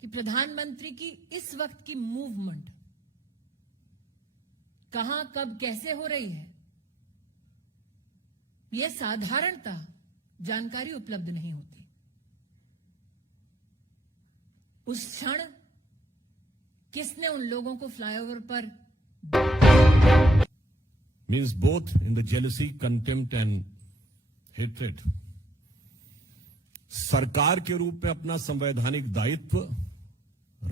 कि प्रधानमंत्री की इस वक्त की मूवमेंट कहां, कब, कैसे हो रही है, यह साधारणतः जानकारी उपलब्ध नहीं होती। उस क्षण किसने उन लोगों को फ्लाईओवर पर means both in the jealousy, contempt and hatred. सरकार के रूप में अपना संवैधानिक दायित्व,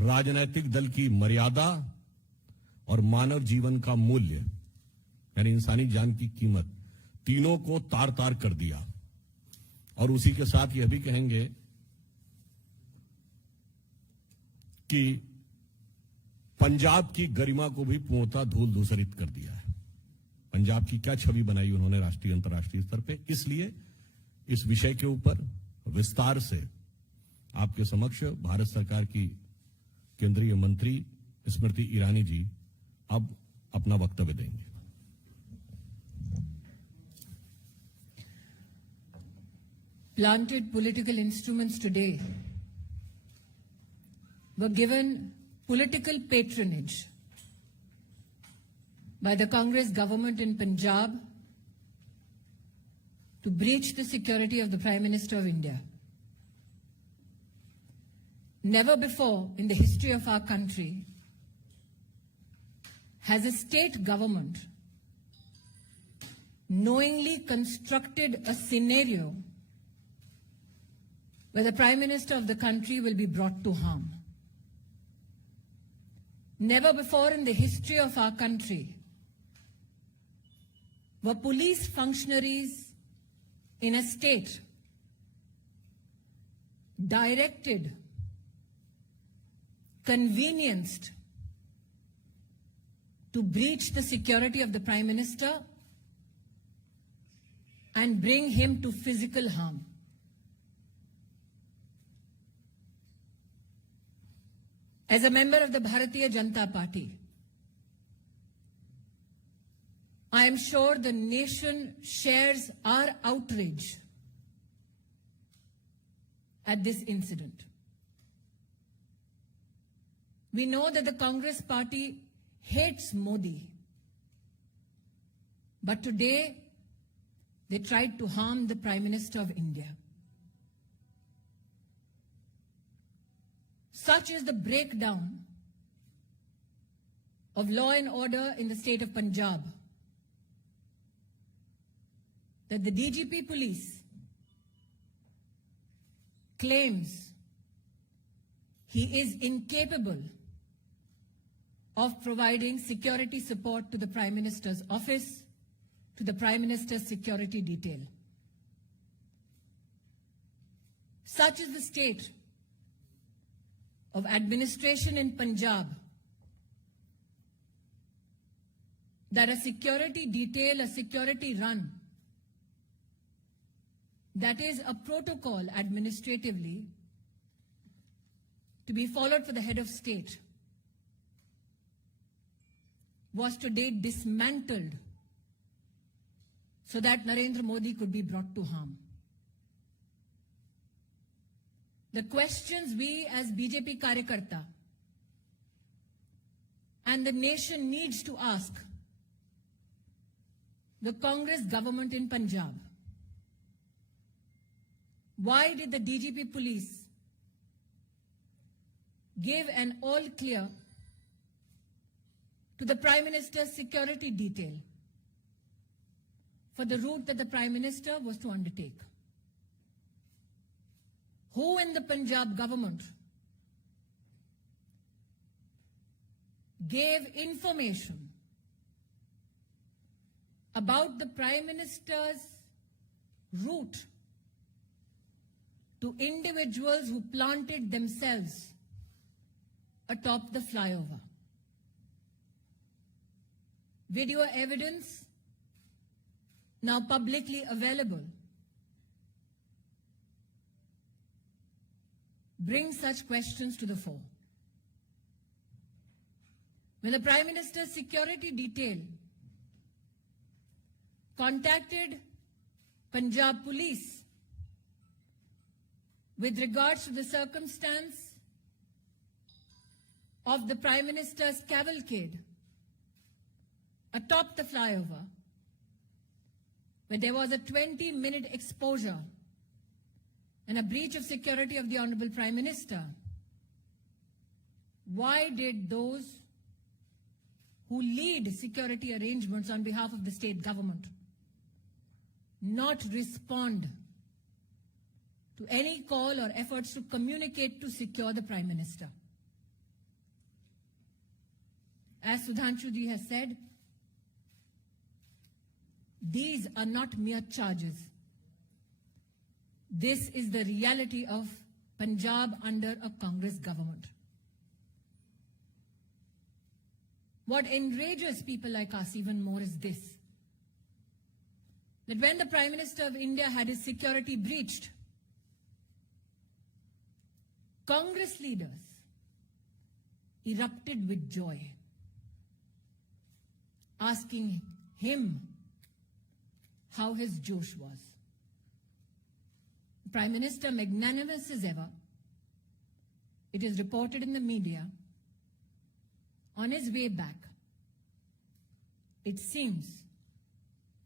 राजनीतिक दल की मर्यादा और मानव जीवन का मूल्य यानी इंसानी जान की कीमत, तीनों को तार तार कर दिया। और उसी के साथ यह भी कहेंगे कि पंजाब की गरिमा को भी पूर्णतः धूल धूसरित कर दिया है। पंजाब की क्या छवि बनाई उन्होंने राष्ट्रीय अंतर्राष्ट्रीय स्तर पे। इसलिए इस विषय के ऊपर विस्तार से आपके समक्ष भारत सरकार की केंद्रीय मंत्री स्मृति ईरानी जी अब अपना वक्तव्य देंगे। Planted political instruments today were given political patronage by the Congress government in Punjab to breach the security of the Prime Minister of India. Never before in the history of our country has a state government knowingly constructed a scenario where the Prime Minister of the country will be brought to harm. Never before in the history of our country were police functionaries in a state directed, convenienced to breach the security of the Prime Minister and bring him to physical harm. As a member of the Bharatiya Janata Party, I am sure the nation shares our outrage at this incident. We know that the Congress party hates Modi, but today they tried to harm the Prime Minister of India. Such is the breakdown of law and order in the state of Punjab that the DGP police claims he is incapable of providing security support to the Prime Minister's office, to the Prime Minister's security detail. Such is the state of administration in Punjab that a security detail, a security run, that is a protocol administratively to be followed for the head of state, was today dismantled so that Narendra Modi could be brought to harm. The questions we as BJP Karyakarta and the nation needs to ask the Congress government in Punjab: why did the DGP police give an all clear to the Prime Minister's security detail for the route that the Prime Minister was to undertake? Who in the Punjab government gave information about the Prime Minister's route to individuals who planted themselves atop the flyover? Video evidence now publicly available bring such questions to the fore. When the Prime Minister's security detail contacted Punjab Police with regards to the circumstance of the Prime Minister's cavalcade atop the flyover, where there was a 20-minute exposure and a breach of security of the Honorable Prime Minister, why did those who lead security arrangements on behalf of the state government not respond to any call or efforts to communicate to secure the Prime Minister? As Sudhanshu ji has said, these are not mere charges. This is the reality of Punjab under a Congress government. What enrages people like us even more is this: that when the Prime Minister of India had his security breached, Congress leaders erupted with joy, asking him how his Josh was. Prime Minister, magnanimous as ever, it is reported in the media, on his way back, it seems,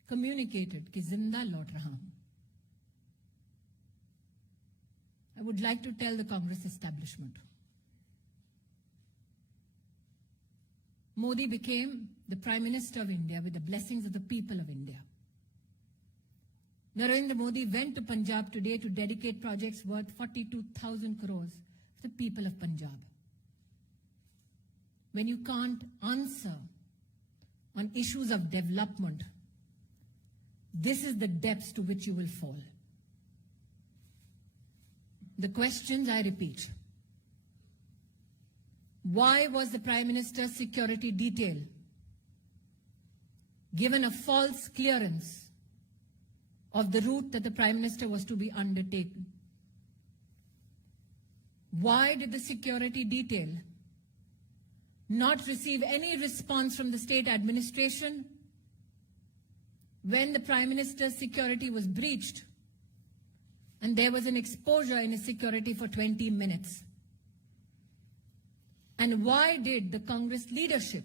communicated कि जिंदा लौट रहा हूं. I would like to tell the Congress establishment, Modi became the Prime Minister of India with the blessings of the people of India. Narendra Modi went to Punjab today to dedicate projects worth 42,000 crores to the people of Punjab. When you can't answer on issues of development, this is the depths to which you will fall. The questions, I repeat. Why was the Prime Minister's security detail given a false clearance of the route that the Prime Minister was to be undertaken? Why did the security detail not receive any response from the state administration when the Prime Minister's security was breached and there was an exposure in his security for 20 minutes? And why did the Congress leadership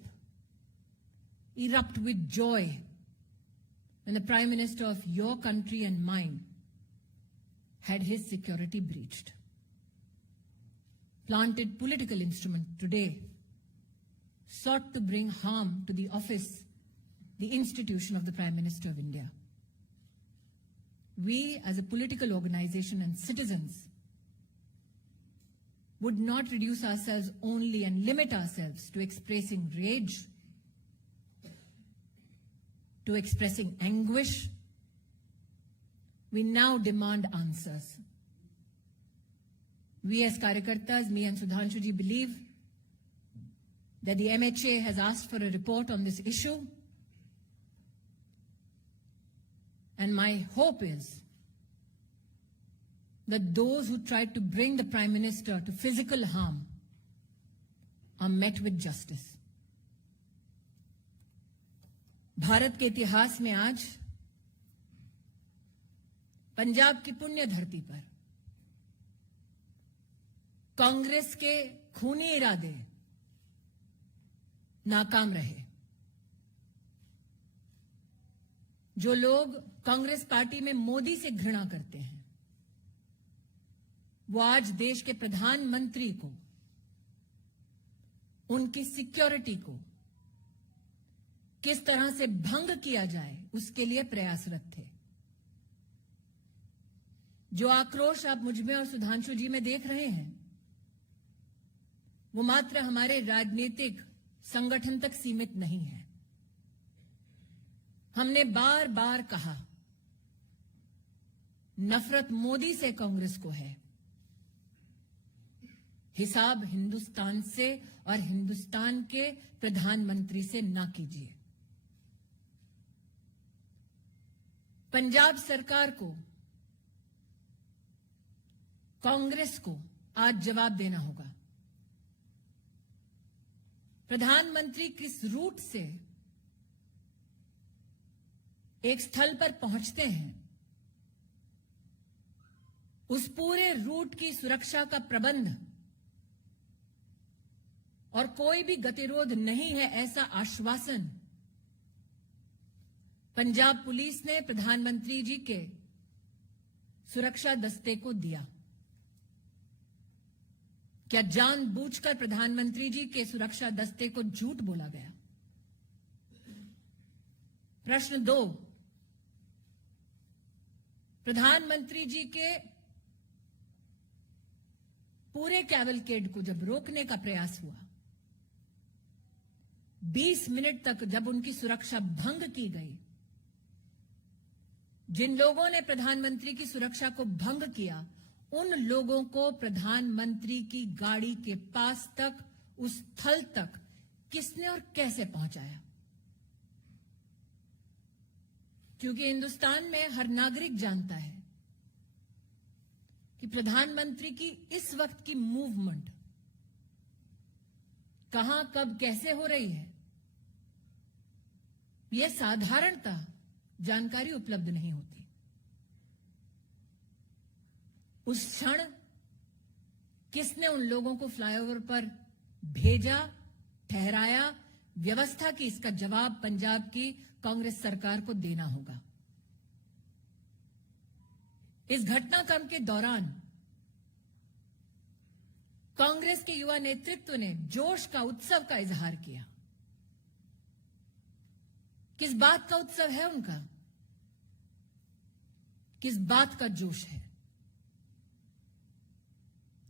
erupt with joy when the Prime Minister of your country and mine had his security breached? Planted political instrument today sought to bring harm to the office, the institution of the Prime Minister of India. We, as a political organization and citizens, would not reduce ourselves only and limit ourselves to expressing rage, to expressing anguish. We now demand answers. We as Karyakartas, me and Sudhanshu ji, believe that the MHA has asked for a report on this issue. And my hope is that those who tried to bring the Prime Minister to physical harm are met with justice. Bharat के इतिहास में आज पंजाब की पुण्य धरती पर कांग्रेस के खूनी इरादे नाकाम रहे. जो लोग कांग्रेस पार्टी में मोदी से घृणा करते हैं, वो आज देश के प्रधानमंत्री को, उनकी सिक्योरिटी को किस तरह से भंग किया जाए उसके लिए प्रयासरत थे. जो आक्रोश आप मुझमें और सुधांशु जी में देख रहे हैं, वो मात्र हमारे राजनीतिक संगठन तक सीमित नहीं है. हमने बार बार कहा, नफरत मोदी से कांग्रेस को है, हिसाब हिंदुस्तान से और हिंदुस्तान के प्रधानमंत्री से ना कीजिए. पंजाब सरकार को, कांग्रेस को आज जवाब देना होगा. प्रधानमंत्री किस रूट से एक स्थल पर पहुंचते हैं, उस पूरे रूट की सुरक्षा का प्रबंध और कोई भी गतिरोध नहीं है, ऐसा आश्वासन पंजाब पुलिस ने प्रधानमंत्री जी के सुरक्षा दस्ते को दिया। क्या जानबूझकर प्रधानमंत्री जी के सुरक्षा दस्ते को झूठ बोला गया? प्रश्न 2, प्रधानमंत्री जी के पूरे कैवलकेड को जब रोकने का प्रयास हुआ, 20 मिनट तक जब उनकी सुरक्षा भंग की गई, जिन लोगों ने प्रधानमंत्री की सुरक्षा को भंग किया, उन लोगों को प्रधानमंत्री की गाड़ी के पास तक, उस स्थल तक किसने और कैसे पहुंचाया? क्योंकि हिंदुस्तान में हर नागरिक जानता है कि प्रधानमंत्री की इस वक्त की मूवमेंट कहां, कब, कैसे हो रही है, यह साधारणतः जानकारी उपलब्ध नहीं होती। उस क्षण किसने उन लोगों को फ्लाईओवर पर भेजा, ठहराया, व्यवस्था की, इसका जवाब पंजाब की कांग्रेस सरकार को देना होगा। इस घटनाक्रम के दौरान कांग्रेस के युवा नेतृत्व ने जोश का, उत्सव का इजहार किया। किस बात का उत्सव है उनका? किस बात का जोश है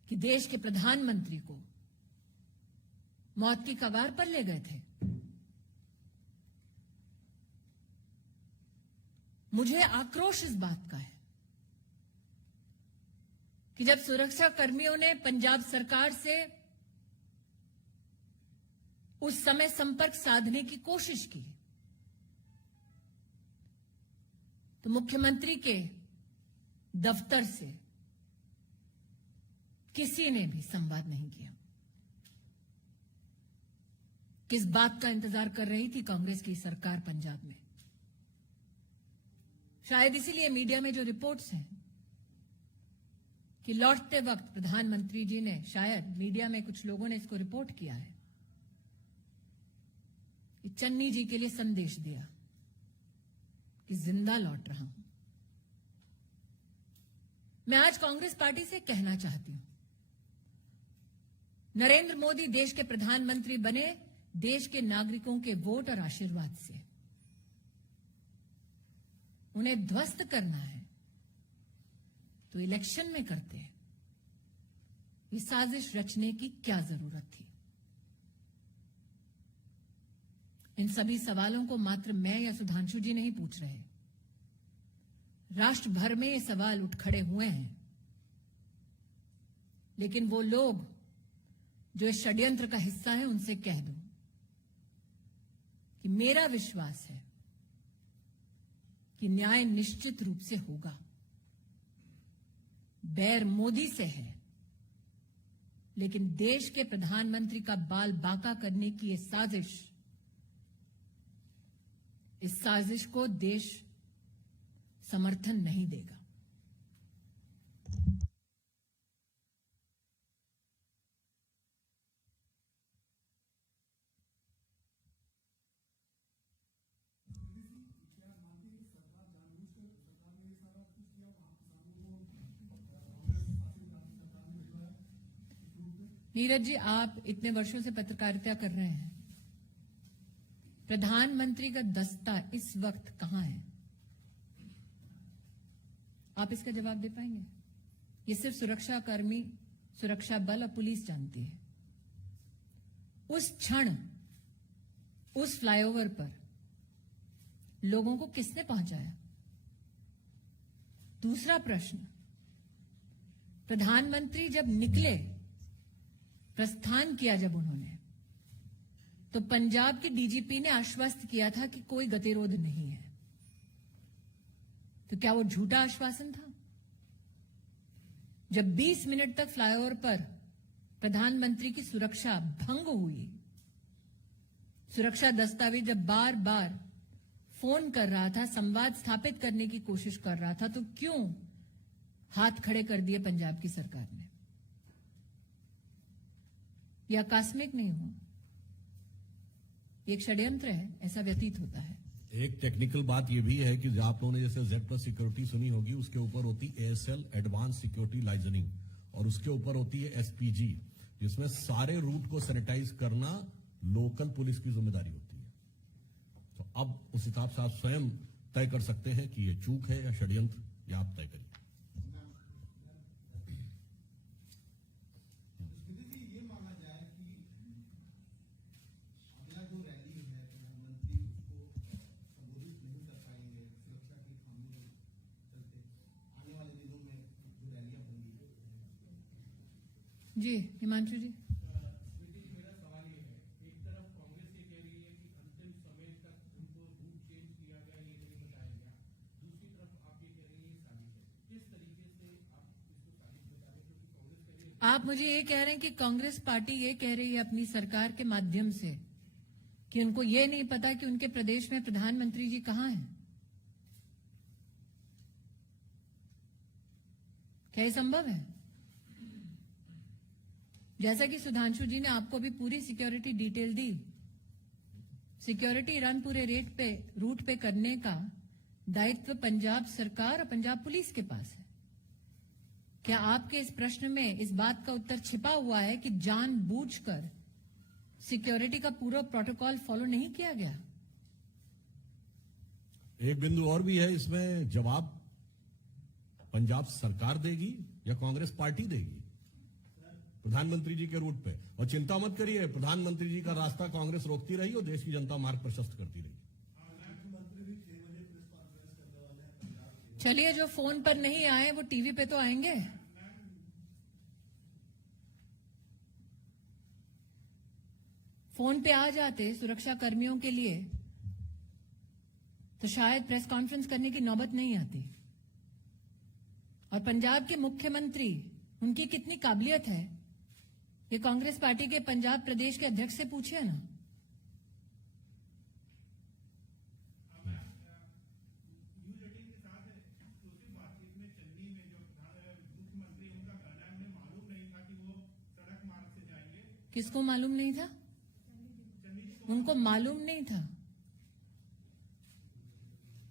कि देश के प्रधानमंत्री को मौत की कगार पर ले गए थे? मुझे आक्रोश इस बात का है कि जब सुरक्षा कर्मियों ने पंजाब सरकार से उस समय संपर्क साधने की कोशिश की, तो मुख्यमंत्री के दफ्तर से किसी ने भी संवाद नहीं किया। किस बात का इंतजार कर रही थी कांग्रेस की सरकार पंजाब में? शायद इसीलिए मीडिया में जो रिपोर्ट्स हैं कि लौटते वक्त प्रधानमंत्री जी ने, शायद मीडिया में कुछ लोगों ने इसको रिपोर्ट किया है, कि चन्नी जी के लिए संदेश दिया कि जिंदा लौट रहा हूं। मैं आज कांग्रेस पार्टी से कहना चाहती हूं, नरेंद्र मोदी देश के प्रधानमंत्री बने देश के नागरिकों के वोट और आशीर्वाद से। उन्हें ध्वस्त करना है तो इलेक्शन में करते हैं। ये साजिश रचने की क्या जरूरत थी? इन सभी सवालों को मात्र मैं या सुधांशु जी नहीं पूछ रहे, राष्ट्र भर में ये सवाल उठ खड़े हुए हैं। लेकिन वो लोग जो इस षड्यंत्र का हिस्सा है, उनसे कह दूं कि मेरा विश्वास है कि न्याय निश्चित रूप से होगा। बैर मोदी से है, लेकिन देश के प्रधानमंत्री का बाल बांका करने की ये साजिश, इस साजिश को देश समर्थन नहीं देगा। नीरज जी, आप इतने वर्षों से पत्रकारिता कर रहे हैं, प्रधानमंत्री का दस्ता इस वक्त कहां है? आप इसका जवाब दे पाएंगे? ये सिर्फ सुरक्षा कर्मी, सुरक्षा बल और पुलिस जानती है। उस क्षण उस फ्लाईओवर पर लोगों को किसने पहुंचाया? दूसरा प्रश्न, प्रधानमंत्री जब निकले, प्रस्थान किया जब उन्होंने, तो पंजाब के डीजीपी ने आश्वस्त किया था कि कोई गतिरोध नहीं है। तो क्या वो झूठा आश्वासन था? जब 20 मिनट तक फ्लाईओवर पर प्रधानमंत्री की सुरक्षा भंग हुई, सुरक्षा दस्तावेज जब बार बार फोन कर रहा था, संवाद स्थापित करने की कोशिश कर रहा था, तो क्यों हाथ खड़े कर दिए पंजाब की सरकार ने? ये आकस्मिक नहीं हुआ, एक षड्यंत्र है, ऐसा व्यतीत होता है। एक टेक्निकल बात यह भी है कि आप लोगों ने जैसे जेड प्लस सिक्योरिटी सुनी होगी, उसके ऊपर होती एएसएल एडवांस सिक्योरिटी लाइजनिंग, और उसके ऊपर होती है एसपीजी, जिसमें सारे रूट को सैनिटाइज करना लोकल पुलिस की जिम्मेदारी होती है। तो अब उस हिसाब से आप स्वयं तय कर सकते हैं कि ये चूक है या षड्यंत्र, या आप तय करिए। जी हिमांशु जी। मेरा सवाल ये है, एक तरफ कांग्रेस ये कह रही है कि अंतिम समय तक उनको रूट चेंज किया गया, ये नहीं बताया गया, दूसरी तरफ आप ये कह रही है साजिश है। किस तरीके से आप इसको साजिश बता रहे हैं? क्योंकि कांग्रेस कह रही है, आप मुझे ये कह रहे हैं कि कांग्रेस पार्टी ये कह रही है अपनी सरकार के माध्यम से कि उनको ये नहीं पता कि उनके प्रदेश में प्रधानमंत्री जी कहां हैं। क्या ये संभव है? जैसा कि सुधांशु जी ने आपको भी पूरी सिक्योरिटी डिटेल दी, सिक्योरिटी रन पूरे रूट पे करने का दायित्व पंजाब सरकार और पंजाब पुलिस के पास है। क्या आपके इस प्रश्न में इस बात का उत्तर छिपा हुआ है कि जानबूझकर सिक्योरिटी का पूरा प्रोटोकॉल फॉलो नहीं किया गया? एक बिंदु और भी है इसमें, जवाब पंजाब सरकार देगी या कांग्रेस पार्टी देगी प्रधानमंत्री जी के रूट पे। और चिंता मत करिए, प्रधानमंत्री जी का रास्ता कांग्रेस रोकती रही और देश की जनता मार्ग प्रशस्त करती रही। चलिए, जो फोन पर नहीं आए वो टीवी पे तो आएंगे। फोन पे आ जाते सुरक्षा कर्मियों के लिए तो शायद प्रेस कॉन्फ्रेंस करने की नौबत नहीं आती। और पंजाब के मुख्यमंत्री, उनकी कितनी काबिलियत है, ये कांग्रेस पार्टी के पंजाब प्रदेश के अध्यक्ष से पूछिए ना। किसको मालूम नहीं था? उनको मालूम नहीं था।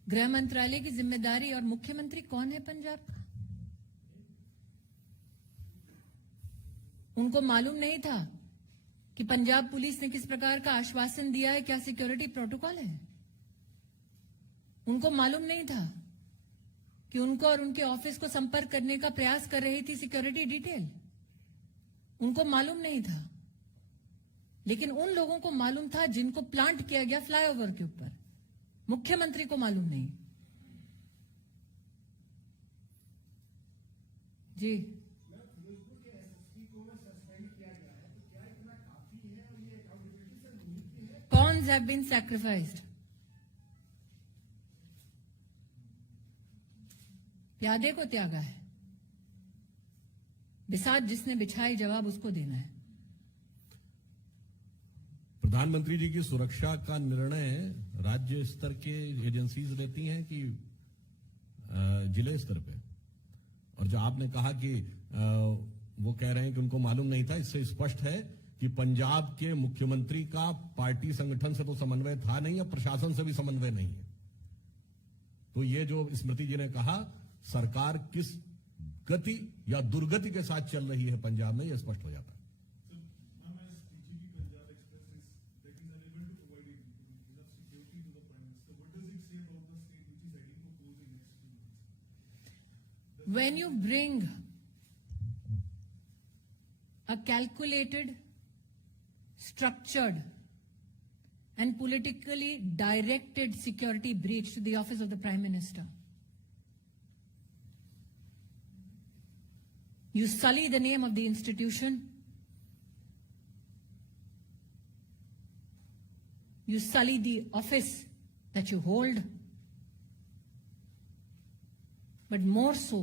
गृह मंत्रालय की जिम्मेदारी और मुख्यमंत्री कौन है पंजाब का? उनको मालूम नहीं था कि पंजाब पुलिस ने किस प्रकार का आश्वासन दिया है, क्या सिक्योरिटी प्रोटोकॉल है? उनको मालूम नहीं था कि उनको और उनके ऑफिस को संपर्क करने का प्रयास कर रही थी सिक्योरिटी डिटेल? उनको मालूम नहीं था। लेकिन उन लोगों को मालूम था जिनको प्लांट किया गया फ्लाईओवर के ऊपर। मुख्यमंत्री को मालूम नहीं। जी, pawns have been sacrificed. प्यादे को त्यागा है, बिसात जिसने बिछाई जवाब उसको देना है। प्रधानमंत्री जी की सुरक्षा का निर्णय राज्य स्तर के एजेंसीज लेती हैं कि जिले स्तर पे? और जो आपने कहा कि वो कह रहे हैं कि उनको मालूम नहीं था, इससे स्पष्ट है कि पंजाब के मुख्यमंत्री का पार्टी संगठन से तो समन्वय था नहीं, और प्रशासन से भी समन्वय नहीं है। तो ये जो स्मृति जी ने कहा, सरकार किस गति या दुर्गति के साथ चल रही है पंजाब में, यह स्पष्ट हो जाता है। When you bring a calculated, structured, and politically directed security breach to the office of the Prime Minister, you sully the name of the institution, you sully the office that you hold, but more so,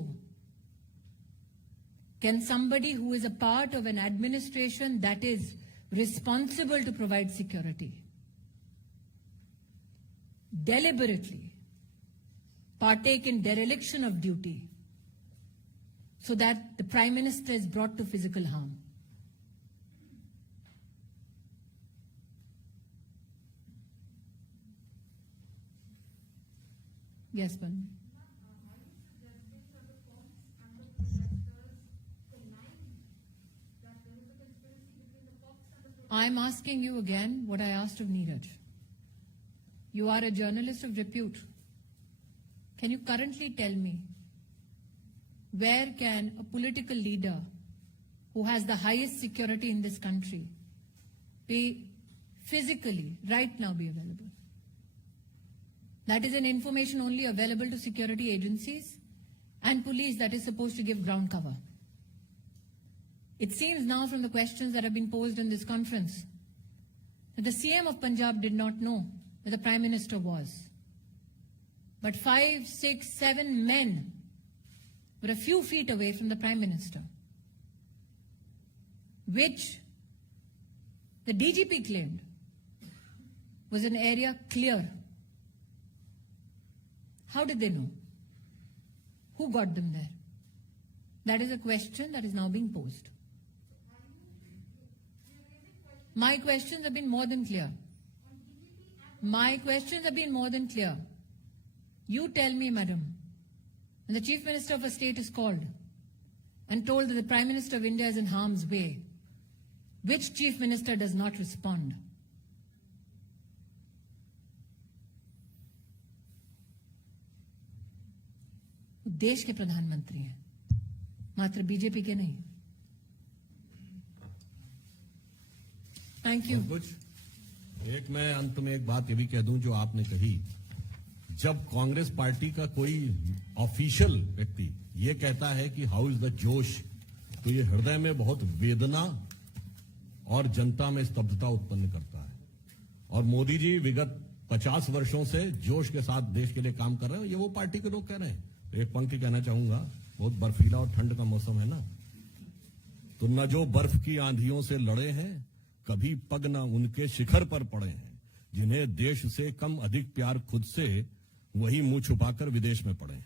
can somebody who is a part of an administration that is responsible to provide security deliberately partake in dereliction of duty so that the Prime Minister is brought to physical harm? Yes, Palani. I'm asking you again what I asked of Neeraj. You are a journalist of repute. Can you currently tell me where can a political leader who has the highest security in this country be physically right now be available? That is an information only available to security agencies and police that is supposed to give ground cover. It seems now from the questions that have been posed in this conference that the CM of Punjab did not know where the Prime Minister was. But 5, 6, 7 men were a few feet away from the Prime Minister, which the DGP claimed was an area clear. How did they know? Who got them there? That is a question that is now being posed. My questions have been more than clear. My questions have been more than clear. You tell me, madam, when the Chief Minister of a state is called and told that the Prime Minister of India is in harm's way, which Chief Minister does not respond? देश के प्रधानमंत्री हैं, मात्र BJP के नहीं. Thank you. कुछ एक मैं अंत में एक बात ये भी कह दूं जो आपने कही. जब कांग्रेस पार्टी का कोई ऑफिशियल व्यक्ति ये कहता है कि हाउ इज द जोश, तो ये हृदय में बहुत वेदना और जनता में स्तब्धता उत्पन्न करता है. और मोदी जी विगत 50 वर्षों से जोश के साथ देश के लिए काम कर रहे हैं. ये वो पार्टी के लोग कह रहे हैं. एक पंक्ति कहना चाहूंगा, बहुत बर्फीला और ठंड का मौसम है ना, तो न जो बर्फ की आंधियों से लड़े हैं, कभी पग न उनके शिखर पर पड़े हैं. जिन्हें देश से कम अधिक प्यार खुद से, वही मुंह छुपाकर विदेश में पड़े हैं.